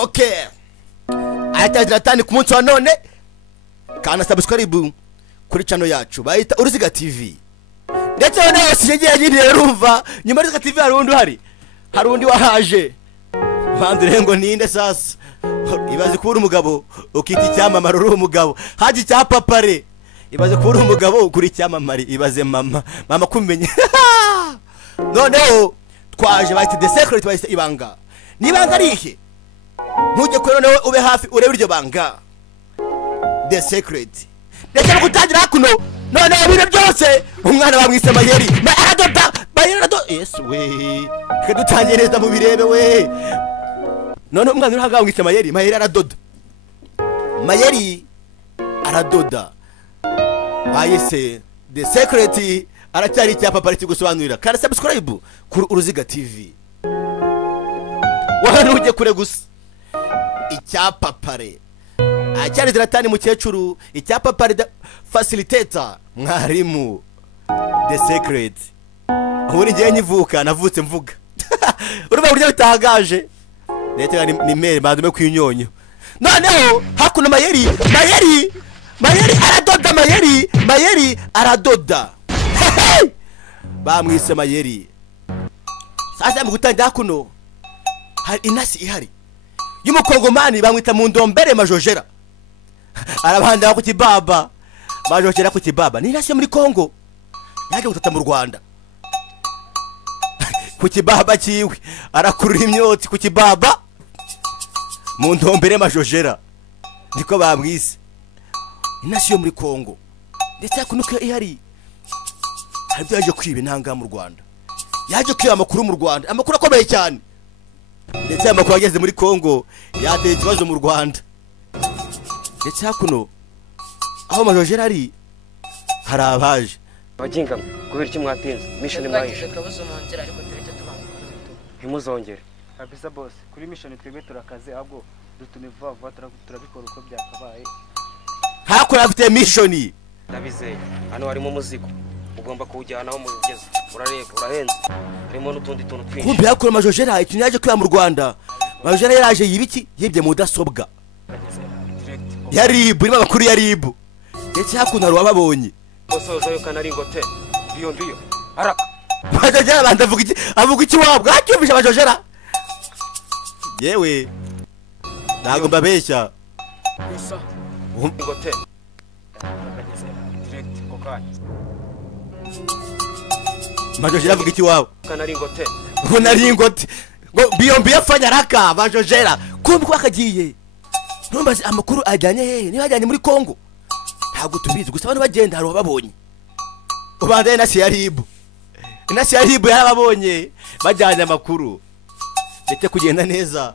Okay. Aya ZLATAN ku munsi wa none. Kana subscribe kuri channel yacu bayita Uruziga TV. Ndetse wone yose yagiye nyine rumva nyuma Uruziga TV hari undi wahaje. Bandire ngo ninde sasa. Ibaze kubura umugabo ukita icyamamare uri umugabo. Haji cyapapare. Ibaze kubura umugabo ukuri icyamamare ibaze mama kumenye. Noneho twaje bayita the secret bayita ibanga. Nibanga rihe? Ntujye kuri noneho ube hafi urebe iryo banga. The secret. Ndetse gutangira kuno none ibintu byose umwana bamwise Mayeri. Yes we. Kedutangiye neza mu birebe we. None umwana uri hanga bamwise Mayeri. Mayeri aradoda. Mayeri aradoda. Bayise the secret aracyari icyapapare kigusobanurira. Kandi subscribe kuri Uruziga TV. Wahano ujye kure gusa. Icyapapare. Acyari ZLATAN mukecuru, icyapapare facilitator mwarimu. The secret. Uri ngiye nyivuka navutse mvuga. Urumva buryo bitahagaje. Ndetse ni mere bandume kwinyonyo. Noneho hakuno Mayeri aradoda Mayeri aradoda. Bamwise Mayeri. Sasa mu gutangira hakuno hari inasi ihari. Y'umukongomani bamwita mu ndombere majojera. Arabanda ku kibaba. Majojera ku kibaba. Ni inasi muri Kongo. Yaje gutata mu Rwanda. Ku kibaba kiwe arakurura imyotsi ku kibaba. Mu ndombere majojera. Ndiko bamwise. Inasi yo muri Kongo. Ndetse akunuka ihari. Haribyo yaje kwiba intanga mu Rwanda. Yaje kwiba amakuru mu Rwanda. Amakuru akomeye cyane. Ndetse amakuru ageze muri Kongo yateye ikibazo mu Rwanda. Ndetse hakuno aho majojera ari hari abaje. Abaginga kubera iki mwatinze mission mwahishe kabuzo mongera ariko turite tubanga. Ntimuzongere. Kabisa boss kuri mission twebwe turakaze ahubwo dutumiva turabikora uko byakabaye. Hakora afite mission. Ndabizeye hano harimo umuzigo ugomba kuwujyana aho mugeze. Urareba urahenze. Harimo n'utundi tuntu twinshi. Kumbe hakora majojera ikintu yaje kwiba mu Rwanda. Majojera yaraje yibiki yibye mudasobwa. Yaribu irimo amakuru yaribu. Ndetse hakuno hari wababonye. Bosozo yo kanari ngote. Ndiyo. Araka. Majojera banda avuga iki wabwo acyumvisha majojera. Yewe. Ntago mbabeshya. Gusa. Ngote. Direct okanye. Majojera avuga iki wabo? Kanari ngote. Nari ngote. Ngo biyombi yafanya raka majojera. Kumbe ko akagiye. Numbaze amakuru ajyanye hehe? Niba ajyanye muri Kongo. Ntabwo tubizi gusa abantu bagenda hari wababonye. Ubanda inasi yaribu. Inasi yaribu yarababonye bajyanye amakuru. Ndetse kugenda neza.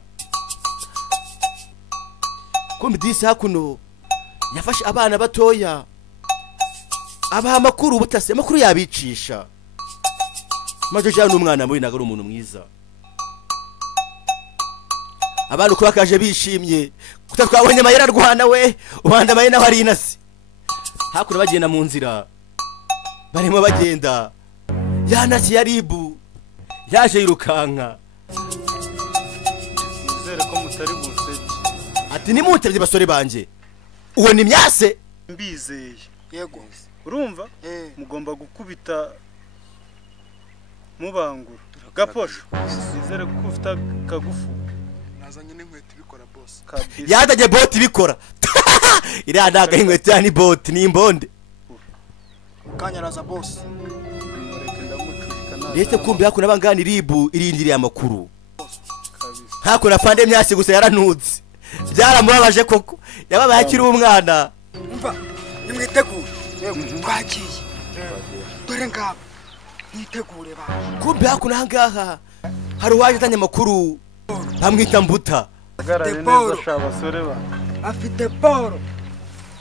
Kumbe disi hakuno yafashe abana batoya. Abaha amakuru butase amakuru yabicisha. Majojera n'umwana muri nagaro umuntu mwiza. Abantu kubakaje bishimye kutatwabonye Mayeri Rwanda we ubanda Mayeri naho ari inasi. Hakuno bagenda mu nzira barimo bagenda yanasi yaribu yaje yirukanka. Nizere ko mutari buseke. Ati nimutebye basore banje. Uwo ni myase Mbizeye. Yego. Urumva? Mugomba gukubita mubangura. Gaposho. Nizere ko ufite kagufu. Nazanye n'inkweto ibikora boss. yadaje bot ibikora. Ira ndaga inkweto ya ni bot ni imbonde. Kanyaraza boss. Ndetse kumbe hakuna bangani ribu irindiriye amakuru. Hakuna pande myasi gusa yaranutse. Byaramubabaje koko. Yababaye akiri umwana. Umva nimwitegure. Twagiye. Dore ngabo. Nitegure ba. Kumbe hakuna hangaha hari waje tanye amakuru. Bamwita Mbuta. Garare neza shabasore ba. Afite poro.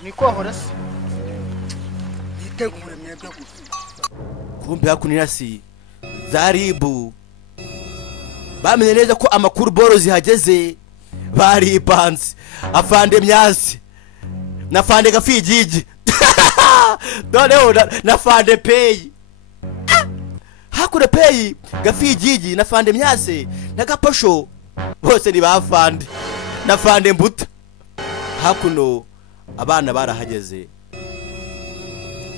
Niko ahorase. Nitegure mwebwe gusa. Kumbe hakuna irasi zaribu. Bamenye neza ko amakuru boro zihageze bari ipanze. Afande myasi na fande gafigigi. Noneho na fande pay. Hakure pay gafigigi na fande myase na gaposho bose ni bafande. na fande mbuta hakuno abana barahageze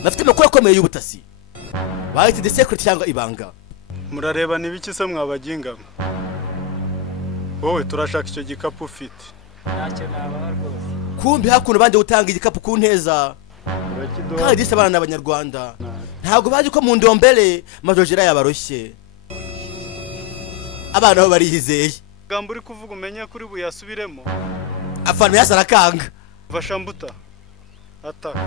bafite amakuru akomeye y'ubutasi bahita the secret cyangwa ibanga murareba nibiki se mwabaginga wowe turashaka icyo gikapu ufite ntacyo nabaha rwose kumbi hakuno bande gutanga igikapu ku nteza kandi dise abana n'abanyarwanda ntabwo bazi ko mu ndombere majojera yabaroshye abana bo bariyizeye gambo uri kuvuga umenye kuri buyasubiremo afana yasarakanga vasha mbuta ataka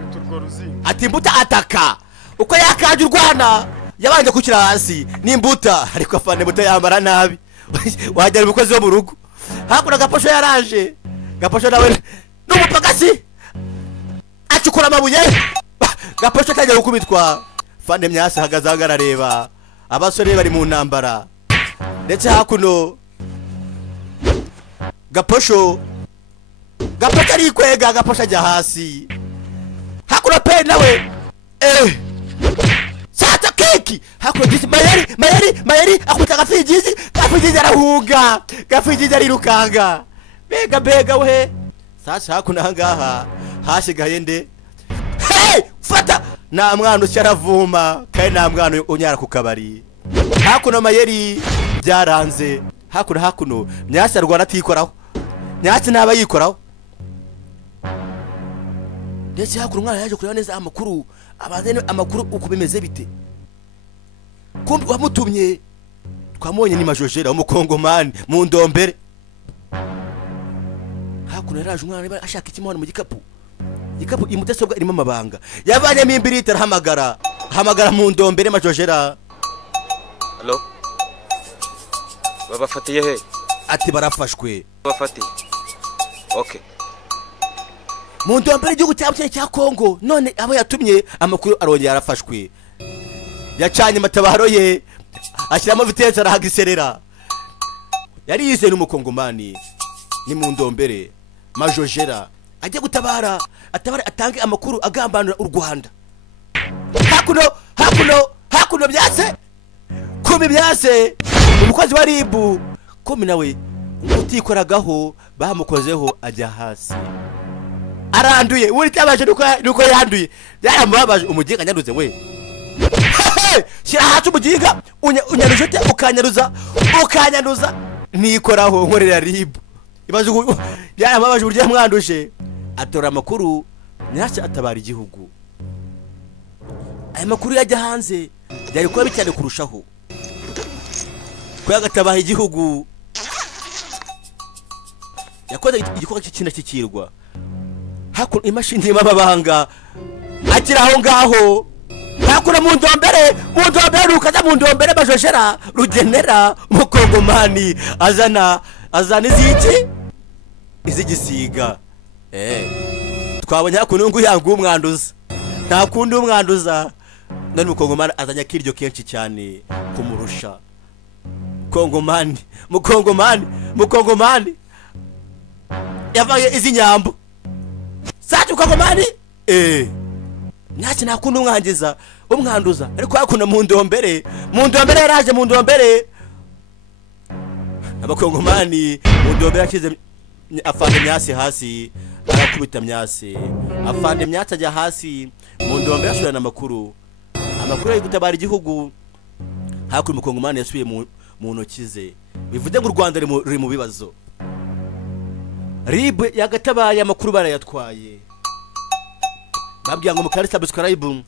biturwo ruzinga ati mbuta ataka uko yakaje urwana yabanje kukira hasi ni mbuta ariko afana mbuta yambara nabi wajya umukozi wo mu rugo hakuna gaposho yaraje gaposho nawe n'umupagasi acukura amabuye gaposho kajya gukubitwa fande myasi hagaze agarareba abasore bari mu ntambara ndetse hakuno gaposho ari kwega gaposho ajya hasi hakuno pe nawe sata keki hakuno disi mayeri akubita gafigizi arahunga gafigizi arirukanga bega we sasa hakuno ahangaha hashigaye nde fata nta mwana usharavuma kandi nta mwana unyara ku kabari hakuno mayeri byaranze hakuno myasi Rwanda atikoraho myasi ntaba yikoraho ndetse hakuno umwana yaje kureba neza amakuru abazane amakuru uko bimeze bite kumbi wamutumye twamubonye ni majojera w'umukongomani mu ndombere hakuno yaraje umwana ashaka ikimwana mu gikapu imudasobwa irimo amabanga yavanyemo imbirita arahamagara mu ndombere majojera. Hello? Babafatiye he? Ati barafashwe. Babafatiye. Okay. Mu ndombere igihugu cya Kongo none abo yatumye amakuru arongera arafashwe. Yacanye matabaro ye ashyiramo vitesse arahagiserera. Yari yize n'umukongomani ni mu ndombere majojera ajya gutabara atange amakuru agambanura u Rwanda. Hakuno byase kumi byase umukozi wa ribu kumi nawe utikoragaho bamukozeho ajya hasi aranduye uri cyabaje nuko yanduye yaramubabaje umuginga nyaruze we shira hatu umuginga unyaruje te ukanyaruza nikoraho nkorera ribu ibaje yaramubabaje buryo yamwanduje atora amakuru nyashya atabara igihugu. Aya makuru yajya hanze byari kuba bitane kurushaho kwagatabaha igihugu yakoze igikorwa cy'ikina kikirwa hakuno imashini y'amabanga akira aho ngaho hakuno mu ndombere rukaza mu ndombere majojera rugenera umukongomani azana izigisiga twabonye hakuno ngo yanga umwanduza nta kundi umwanduza none umukongomani azanya kiryo kenshi cyane kumurusha mukongomani yavaye izi nyambo sacu mukongomani ntacyo nakundi umwanduza ariko hakuno mu ndombere yaraje mu ndombere abakongomani mu ndombere akize afande myasi hasi arakubita myasi afande myasi ajya hasi mu ndombere ashorana amakuru yo gutabara igihugu hakuno umukongomani yasubiye mu ntoki ze bivuze ngo u Rwanda ruri mu bibazo. Rib yagatabaye amakuru barayatwaye babwiye ngo mukari subscribe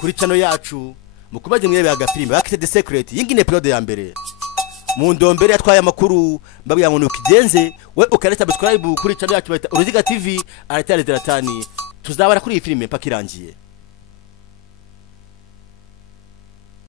kuri channel yacu mukubaje mwebe agafilime bakite the secret yingine episode ya mbere mu ndombere yatwaye amakuru babwiye ngo nukigenze we ukari subscribe kuri channel yacu Uruziga TV aratari ZLATAN tuzabara kuri iyi filime paka irangiye.